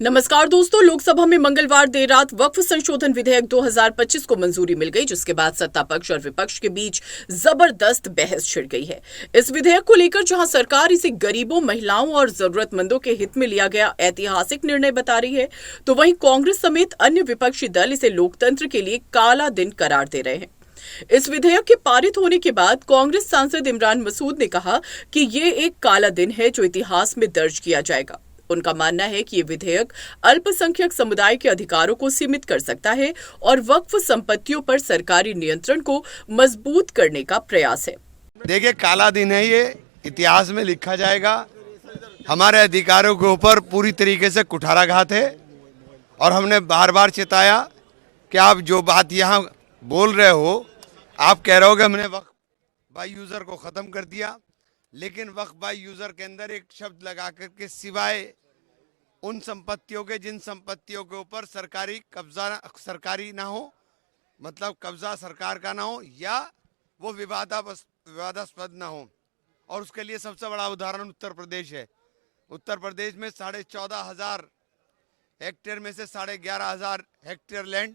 नमस्कार दोस्तों, लोकसभा में मंगलवार देर रात वक्फ संशोधन विधेयक 2025 को मंजूरी मिल गई, जिसके बाद सत्ता पक्ष और विपक्ष के बीच जबरदस्त बहस छिड़ गई है। इस विधेयक को लेकर जहां सरकार इसे गरीबों, महिलाओं और जरूरतमंदों के हित में लिया गया ऐतिहासिक निर्णय बता रही है, तो वहीं कांग्रेस समेत अन्य विपक्षी दल इसे लोकतंत्र के लिए काला दिन करार दे रहे हैं। इस विधेयक के पारित होने के बाद कांग्रेस सांसद इमरान मसूद ने कहा कि ये एक काला दिन है जो इतिहास में दर्ज किया जाएगा। उनका मानना है कि ये विधेयक अल्पसंख्यक समुदाय के अधिकारों को सीमित कर सकता है और वक्फ संपत्तियों पर सरकारी नियंत्रण को मजबूत करने का प्रयास है। देखिए, काला दिन है, ये इतिहास में लिखा जाएगा। हमारे अधिकारों के ऊपर पूरी तरीके से कुठाराघात है और हमने बार बार चेताया कि आप जो बात यहाँ बोल रहे हो, आप कह रहे हो कि हमने वक्फ बाय यूजर को खत्म कर दिया, लेकिन वक्फ बाय यूजर के अंदर एक शब्द लगा करके सिवाय उन संपत्तियों के जिन संपत्तियों के ऊपर सरकारी ना हो, मतलब कब्जा सरकार का ना हो या वो विवादास्पद ना हो। और उसके लिए सबसे बड़ा उदाहरण उत्तर प्रदेश है। उत्तर प्रदेश में 14,500 हेक्टेयर में से 11,500 हेक्टेयर लैंड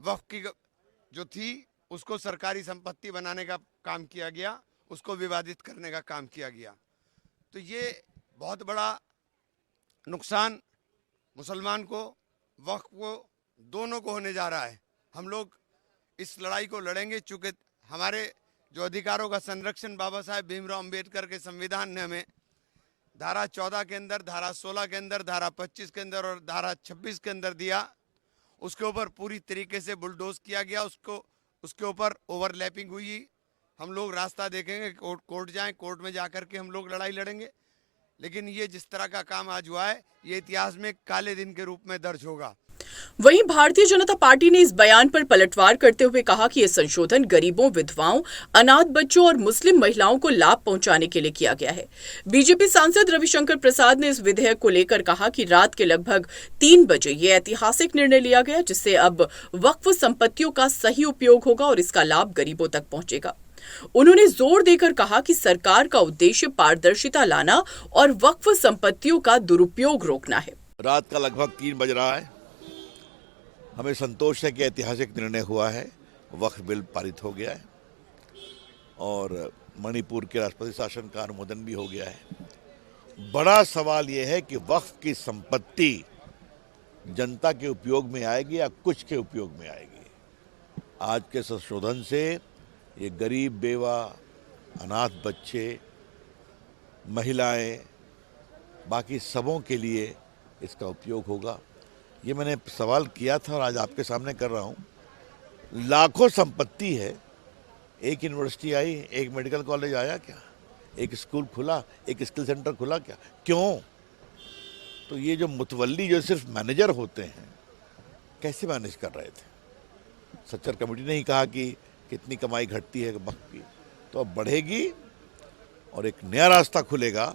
वक्फ की जो थी उसको सरकारी संपत्ति बनाने का काम किया गया, उसको विवादित करने का काम किया गया। तो ये बहुत बड़ा नुकसान मुसलमान को, वक्फ को, दोनों को होने जा रहा है। हम लोग इस लड़ाई को लड़ेंगे, चूँकि हमारे जो अधिकारों का संरक्षण बाबा साहेब भीमराव अंबेडकर के संविधान ने हमें धारा 14 के अंदर, धारा 16 के अंदर, धारा 25 के अंदर और धारा 26 के अंदर दिया, उसके ऊपर पूरी तरीके से बुलडोज किया गया। उसके ऊपर ओवरलैपिंग हुई। हम लोग रास्ता देखेंगे, कोर्ट जाएं, कोर्ट में जाकर के हम लोग लड़ाई लड़ेंगे। लेकिन ये जिस तरह का काम आज हुआ है, ये इतिहास में काले दिन के रूप में दर्ज होगा। वहीं भारतीय जनता पार्टी ने इस बयान पर पलटवार करते हुए कहा कि यह संशोधन गरीबों, विधवाओं, अनाथ बच्चों और मुस्लिम महिलाओं को लाभ पहुंचाने के लिए किया गया है। बीजेपी सांसद रविशंकर प्रसाद ने इस विधेयक को लेकर कहा कि रात के लगभग 3 बजे ये ऐतिहासिक निर्णय लिया गया, जिससे अब वक्फ संपत्तियों का सही उपयोग होगा और इसका लाभ गरीबों तक पहुंचेगा। उन्होंने जोर देकर कहा कि सरकार का उद्देश्य पारदर्शिता लाना और वक्फ संपत्तियों का दुरुपयोग रोकना है। रात का लगभग 3 बज रहा है। हमें संतोष है कि ऐतिहासिक निर्णय हुआ है, वक्फ बिल पारित हो गया है और मणिपुर के राष्ट्रपति शासन का अनुमोदन भी हो गया है। बड़ा सवाल यह है कि वक्फ की संपत्ति जनता के उपयोग में आएगी या कुछ के उपयोग में आएगी। आज के संशोधन से ये गरीब, बेवा, अनाथ बच्चे, महिलाएं, बाकी सबों के लिए इसका उपयोग होगा। ये मैंने सवाल किया था और आज आपके सामने कर रहा हूँ। लाखों संपत्ति है, एक यूनिवर्सिटी आई, एक मेडिकल कॉलेज आया क्या, एक स्कूल खुला, एक स्किल सेंटर खुला क्या? क्यों? तो ये जो मुतवल्ली जो सिर्फ मैनेजर होते हैं, कैसे मैनेज कर रहे थे? सच्चर कमेटी ने ही कहा कि कितनी कमाई घटती है वक्त की, तो अब बढ़ेगी और एक नया रास्ता खुलेगा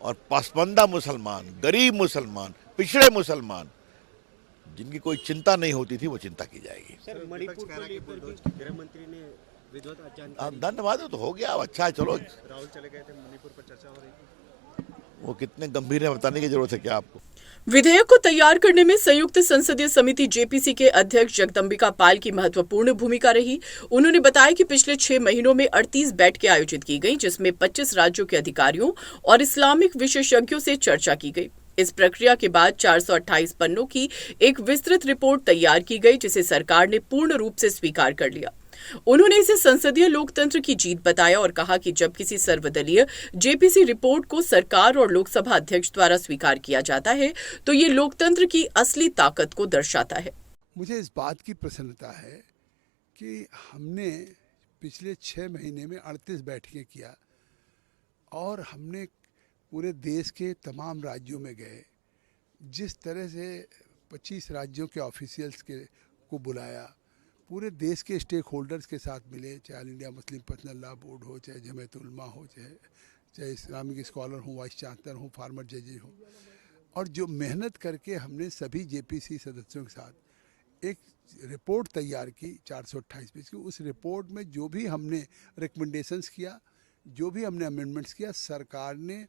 और पसमानदा मुसलमान, गरीब मुसलमान, पिछड़े मुसलमान, जिनकी कोई चिंता नहीं होती थी, वो चिंता की जाएगी। सर, मणिपुर को लेकर गृह मंत्री ने विधिवत जानकारी, धन्यवाद, तो हो गया, अच्छा है, चलो। राहुल चले गए थे, मणिपुर पर चर्चा हो रही थी। वो कितने गंभीर है बताने की जरूरत है क्या आपको? विधेयक को तैयार करने में संयुक्त संसदीय समिति जेपीसी के अध्यक्ष जगदम्बिका पाल की महत्वपूर्ण भूमिका रही। उन्होंने बताया कि पिछले 6 महीनों में 38 बैठकें आयोजित की गई, जिसमें 25 राज्यों के अधिकारियों और इस्लामिक विशेषज्ञों से चर्चा की गई। इस प्रक्रिया के बाद 428 पन्नों की एक विस्तृत रिपोर्ट तैयार की गई, जिसे सरकार ने पूर्ण रूप से स्वीकार कर लिया। उन्होंने इसे संसदीय लोकतंत्र की जीत बताया और कहा कि जब किसी सर्वदलीय जेपीसी रिपोर्ट को सरकार और लोकसभा अध्यक्ष द्वारा स्वीकार किया जाता है, तो ये लोकतंत्र की असली ताकत को दर्शाता है। मुझे इस बात की प्रसन्नता है कि हमने पिछले 6 महीने में 38 बैठकें किया और हमने पूरे देश के तमाम राज्यों में गए। जिस तरह से 25 राज्यों के ऑफिशियल्स को बुलाया, पूरे देश के स्टेक होल्डर्स के साथ मिले, चाहे all India Muslim personal law board हो, चाहे जमीयत उलमा हो, चाहे इस्लामिक स्कॉलर हो, वाइस चांसलर हो, फार्मर जजेज हो, और जो मेहनत करके हमने सभी जेपीसी सदस्यों के साथ एक रिपोर्ट तैयार की 428 पेज की। उस रिपोर्ट में जो भी हमने रिकमेंडेशंस किया, जो भी हमने अमेंडमेंट्स किया, सरकार ने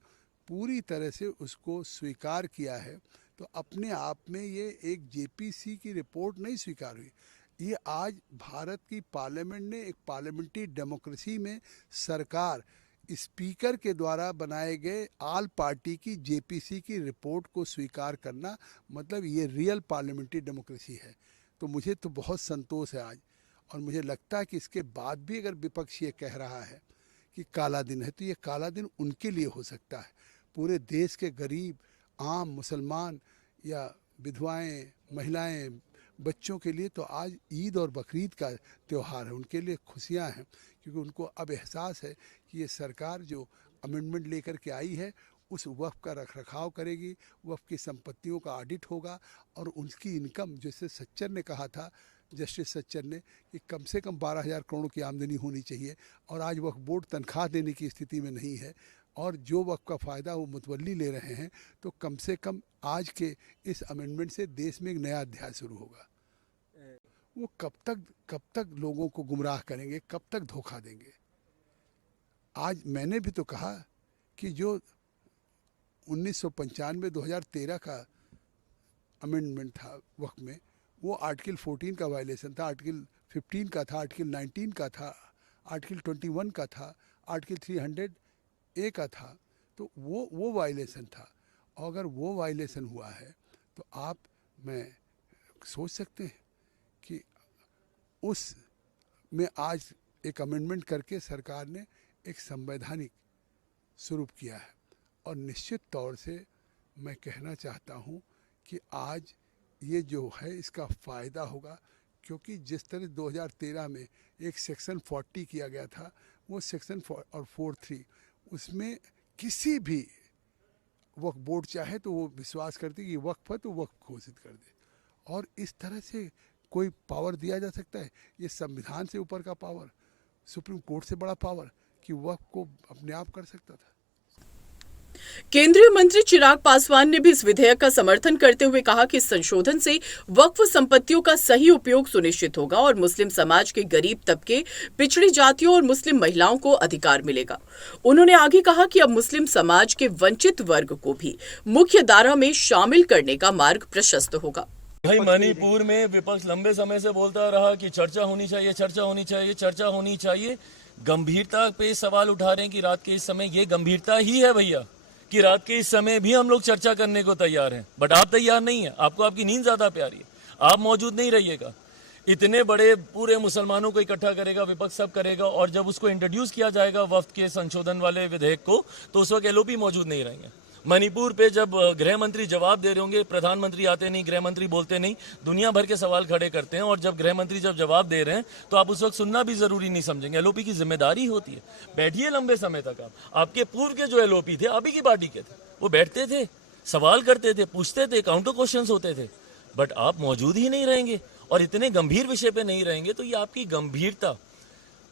पूरी तरह से उसको स्वीकार किया है। तो अपने आप में ये एक जेपीसी की रिपोर्ट नहीं स्वीकार हुई। ये आज भारत की पार्लियामेंट ने एक पार्लियामेंट्री डेमोक्रेसी में सरकार स्पीकर के द्वारा बनाए गए आल पार्टी की जेपीसी की रिपोर्ट को स्वीकार करना, मतलब ये रियल पार्लियामेंट्री डेमोक्रेसी है। तो मुझे तो बहुत संतोष है आज, और मुझे लगता है कि इसके बाद भी अगर विपक्ष ये कह रहा है कि काला दिन है, तो ये काला दिन उनके लिए हो सकता है। पूरे देश के गरीब, आम मुसलमान या विधवाएं, महिलाएं, बच्चों के लिए तो आज ईद और बकरीद का त्यौहार है, उनके लिए खुशियां हैं, क्योंकि उनको अब एहसास है कि ये सरकार जो अमेंडमेंट लेकर के आई है उस वक्फ का रखरखाव करेगी, वक्फ की संपत्तियों का ऑडिट होगा, और उनकी इनकम, जैसे सच्चर ने कहा था, जस्टिस सच्चर ने, कि कम से कम 12,000 करोड़ की आमदनी होनी चाहिए, और आज वक्फ बोर्ड तनख्वाह देने की स्थिति में नहीं है, और जो वक्फ का फ़ायदा वो मुतवल्ली ले रहे हैं, तो कम से कम आज के इस अमेंडमेंट से देश में एक नया अध्याय शुरू होगा। वो कब तक लोगों को गुमराह करेंगे, कब तक धोखा देंगे। आज मैंने भी तो कहा कि जो 1995-2013 का अमेंडमेंट था वक्त में, वो आर्टिकल 14 का वायलेशन था, आर्टिकल 15 का था, आर्टिकल 19 का था, आर्टिकल 21 का था, आर्टिकल 300A का था, तो वो वायलेशन था। और अगर वो वायलेशन हुआ है तो मैं सोच सकते हैं कि उस में आज एक अमेंडमेंट करके सरकार ने एक संवैधानिक स्वरूप किया है। और निश्चित तौर से मैं कहना चाहता हूँ कि आज ये जो है इसका फ़ायदा होगा, क्योंकि जिस तरह 2013 में एक सेक्शन 40 किया गया था, वो सेक्शन 43 उसमें किसी भी वक्फ बोर्ड चाहे तो वो विश्वास करती कि वक्फ है तो वक्फ घोषित कर दे, और इस तरह से कोई पावर दिया जा सकता है। ये संविधान से ऊपर का पावर, सुप्रीम कोर्ट से बड़ा पावर कि वक्फ को अपने आप कर सकता था। केंद्रीय मंत्री चिराग पासवान ने भी इस विधेयक का समर्थन करते हुए कहा कि इस संशोधन से वक्फ संपत्तियों का सही उपयोग सुनिश्चित होगा और मुस्लिम समाज के गरीब तबके, पिछड़ी जातियों और मुस्लिम महिलाओं को अधिकार मिलेगा। उन्होंने आगे कहा कि अब मुस्लिम समाज के वंचित वर्ग को भी मुख्य धारा में शामिल करने का मार्ग प्रशस्त होगा। भाई, मणिपुर में विपक्ष लंबे समय से बोलता रहा कि चर्चा होनी चाहिए, चर्चा होनी चाहिए, चर्चा होनी चाहिए। गंभीरता पे सवाल उठा रहे हैं कि रात के इस समय ये गंभीरता ही है भैया, कि रात के इस समय भी हम लोग चर्चा करने को तैयार हैं, बट आप तैयार नहीं है। आपको आपकी नींद ज्यादा प्यारी है, आप मौजूद नहीं रहिएगा। इतने बड़े पूरे मुसलमानों को इकट्ठा करेगा विपक्ष, सब करेगा, और जब उसको इंट्रोड्यूस किया जाएगा वफ्द के संशोधन वाले विधेयक को, तो उस वक्त एलओपी मौजूद नहीं रहेंगे। मणिपुर पे जब गृह मंत्री जवाब दे रहे होंगे, प्रधानमंत्री आते नहीं, गृह मंत्री बोलते नहीं, दुनिया भर के सवाल खड़े करते हैं, और जब गृह मंत्री जब जवाब दे रहे हैं तो आप उस वक्त सुनना भी जरूरी नहीं समझेंगे। एलओपी की जिम्मेदारी होती है, बैठिए लंबे समय तक। आपके पूर्व के जो एलओपी थे, आप ही की पार्टी के थे, वो बैठते थे, सवाल करते थे, पूछते थे, काउंटर क्वेश्चंस होते थे, बट आप मौजूद ही नहीं रहेंगे और इतने गंभीर विषय पे नहीं रहेंगे। तो ये आपकी गंभीरता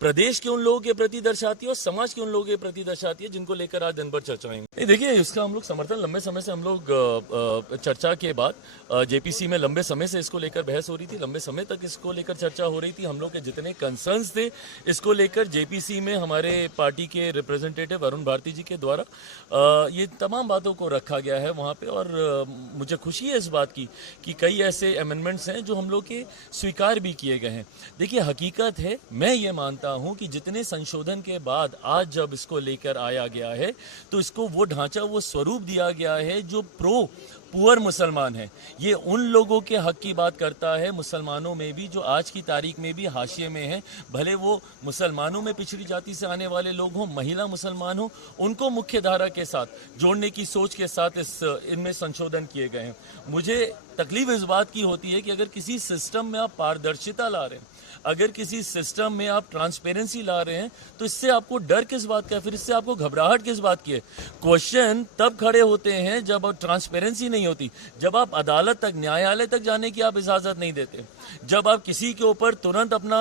प्रदेश के उन लोगों के प्रति दर्शाती है और समाज के उन लोगों के प्रति दर्शाती है जिनको लेकर आज दिन भर चर्चाएं। देखिए, इसका हम लोग समर्थन लंबे समय से, हम लोग चर्चा के बाद जेपीसी में लंबे समय से इसको लेकर बहस हो रही थी, लंबे समय तक इसको लेकर चर्चा हो रही थी। हम लोग के जितने कंसर्न्स थे इसको लेकर जेपीसी में हमारे पार्टी के रिप्रेजेंटेटिव अरुण भारती जी के द्वारा ये तमाम बातों को रखा गया है वहाँ पे। और मुझे खुशी है इस बात की कि कई ऐसे अमेंडमेंट्स हैं जो हम लोग के स्वीकार भी किए गए हैं। देखिए, हकीकत है, मैं ये मानता हूं कि जितने संशोधन के बाद आज जब इसको लेकर आया गया है, तो इसको वो ढांचा, वो स्वरूप दिया गया है जो प्रो पुअर मुसलमान है। ये उन लोगों के हक की बात करता है, मुसलमानों में भी, जो आज की तारीख में भी हाशिए में हैं, भले वो मुसलमानों में पिछड़ी जाति से आने वाले लोग हों, महिला मुसलमान हों, उनको मुख्य धारा के साथ जोड़ने की सोच के साथ इनमें संशोधन किए गए हैं। मुझे तकलीफ इस बात की होती है कि अगर किसी सिस्टम में आप पारदर्शिता ला रहे हैं, अगर किसी सिस्टम में आप ट्रांसपेरेंसी ला रहे हैं, तो इससे आपको डर किस बात का, फिर इससे आपको घबराहट किस बात की है? क्वेश्चन तब खड़े होते हैं जब ट्रांसपेरेंसी नहीं होती, जब आप अदालत तक, न्यायालय तक जाने की आप इजाजत नहीं देते, जब आप किसी के ऊपर तुरंत अपना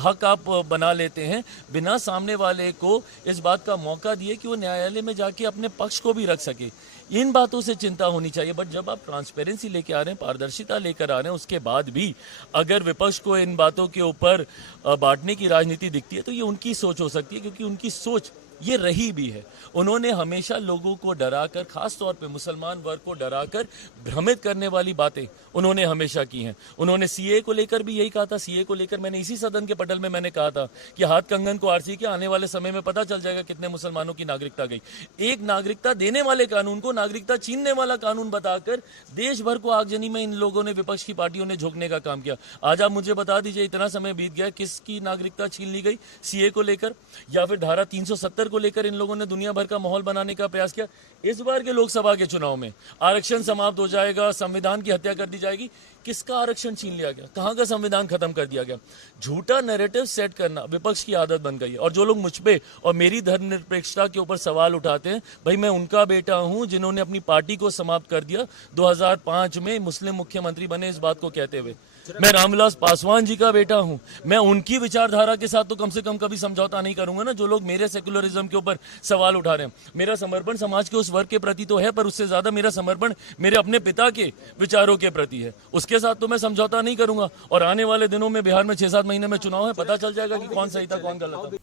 हक आप बना लेते हैं बिना सामने वाले को इस बात का मौका दिए कि वो न्यायालय में जाके अपने पक्ष को भी रख सके। इन बातों से चिंता होनी चाहिए। बट जब आप ट्रांसपेरेंसी लेके आ रहे हैं, पारदर्शिता लेकर आ रहे हैं, उसके बाद भी अगर विपक्ष को इन बातों के ऊपर बांटने की राजनीति दिखती है, तो ये उनकी सोच हो सकती है, क्योंकि उनकी सोच ये रही भी है। उन्होंने हमेशा लोगों को डराकर, खास तौर पे मुसलमान वर्ग को डराकर भ्रमित करने वाली बातें उन्होंने हमेशा की हैं। उन्होंने सीए को लेकर भी यही कहा था। सीए को लेकर मैंने इसी सदन के पटल में मैंने कहा था कि हाथ कंगन को आरसी के आने वाले समय में पता चल जाएगा कितने मुसलमानों की नागरिकता गई। एक नागरिकता देने वाले कानून को नागरिकता छीनने वाला कानून बताकर देश भर को आगजनी में इन लोगों ने, विपक्ष की पार्टियों ने झोंकने का काम किया। आज आप मुझे बता दीजिए, इतना समय बीत गया, किसकी नागरिकता छीन ली गई? सीए को लेकर या फिर धारा 370 को लेकर इन लोगों ने दुनिया भर का माहौल बनाने का प्रयास किया। इस बार के लोकसभा के चुनाव में आरक्षण समाप्त हो जाएगा, संविधान की हत्या कर दी जाएगी। किसका आरक्षण छीन लिया गया? कहां का संविधान खत्म कर दिया गया? झूठा नैरेटिव सेट करना विपक्ष की आदत बन गई है। और जो लोग मुझ पे और मेरी धर्मनिरपेक्षता के ऊपर सवाल उठाते हैं, भाई मैं उनका बेटा हूं जिन्होंने अपनी पार्टी को समाप्त कर दिया 2005 में मुस्लिम मुख्यमंत्री बने, इस बात को कहते हुए। मैं रामविलास पासवान जी का बेटा हूं। मैं उनकी विचारधारा के साथ तो कम से कम कभी समझौता नहीं करूंगा ना, जो लोग मेरे सेक्युलरिज्म के ऊपर सवाल उठा रहे हैं। मेरा समर्पण समाज के उस वर्ग के प्रति तो है, पर उससे ज्यादा मेरा समर्पण मेरे अपने पिता के विचारों के प्रति है। उसके साथ तो मैं समझौता नहीं करूंगा। और आने वाले दिनों में बिहार में 6-7 महीने में चुनाव है, पता चल जाएगा कि कौन सही था कौन गलत था।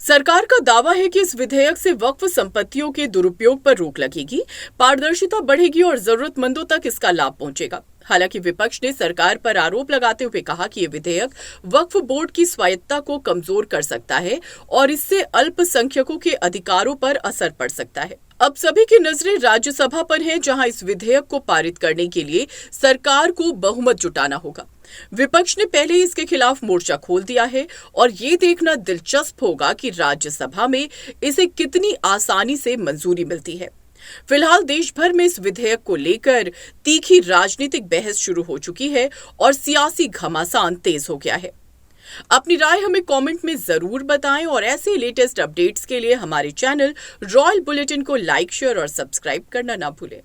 सरकार का दावा है कि इस विधेयक से वक्फ संपत्तियों के दुरुपयोग पर रोक लगेगी, पारदर्शिता बढ़ेगी और जरूरतमंदों तक इसका लाभ पहुंचेगा। हालांकि विपक्ष ने सरकार पर आरोप लगाते हुए कहा कि ये विधेयक वक्फ बोर्ड की स्वायत्तता को कमजोर कर सकता है और इससे अल्पसंख्यकों के अधिकारों पर असर पड़ सकता है। अब सभी की नजरें राज्यसभा पर हैं, जहां इस विधेयक को पारित करने के लिए सरकार को बहुमत जुटाना होगा। विपक्ष ने पहले ही इसके खिलाफ मोर्चा खोल दिया है और ये देखना दिलचस्प होगा कि राज्यसभा में इसे कितनी आसानी से मंजूरी मिलती है। फिलहाल देश भर में इस विधेयक को लेकर तीखी राजनीतिक बहस शुरू हो चुकी है और सियासी घमासान तेज हो गया है। अपनी राय हमें कमेंट में जरूर बताएं और ऐसे लेटेस्ट अपडेट्स के लिए हमारे चैनल रॉयल बुलेटिन को लाइक, शेयर और सब्सक्राइब करना ना भूलें।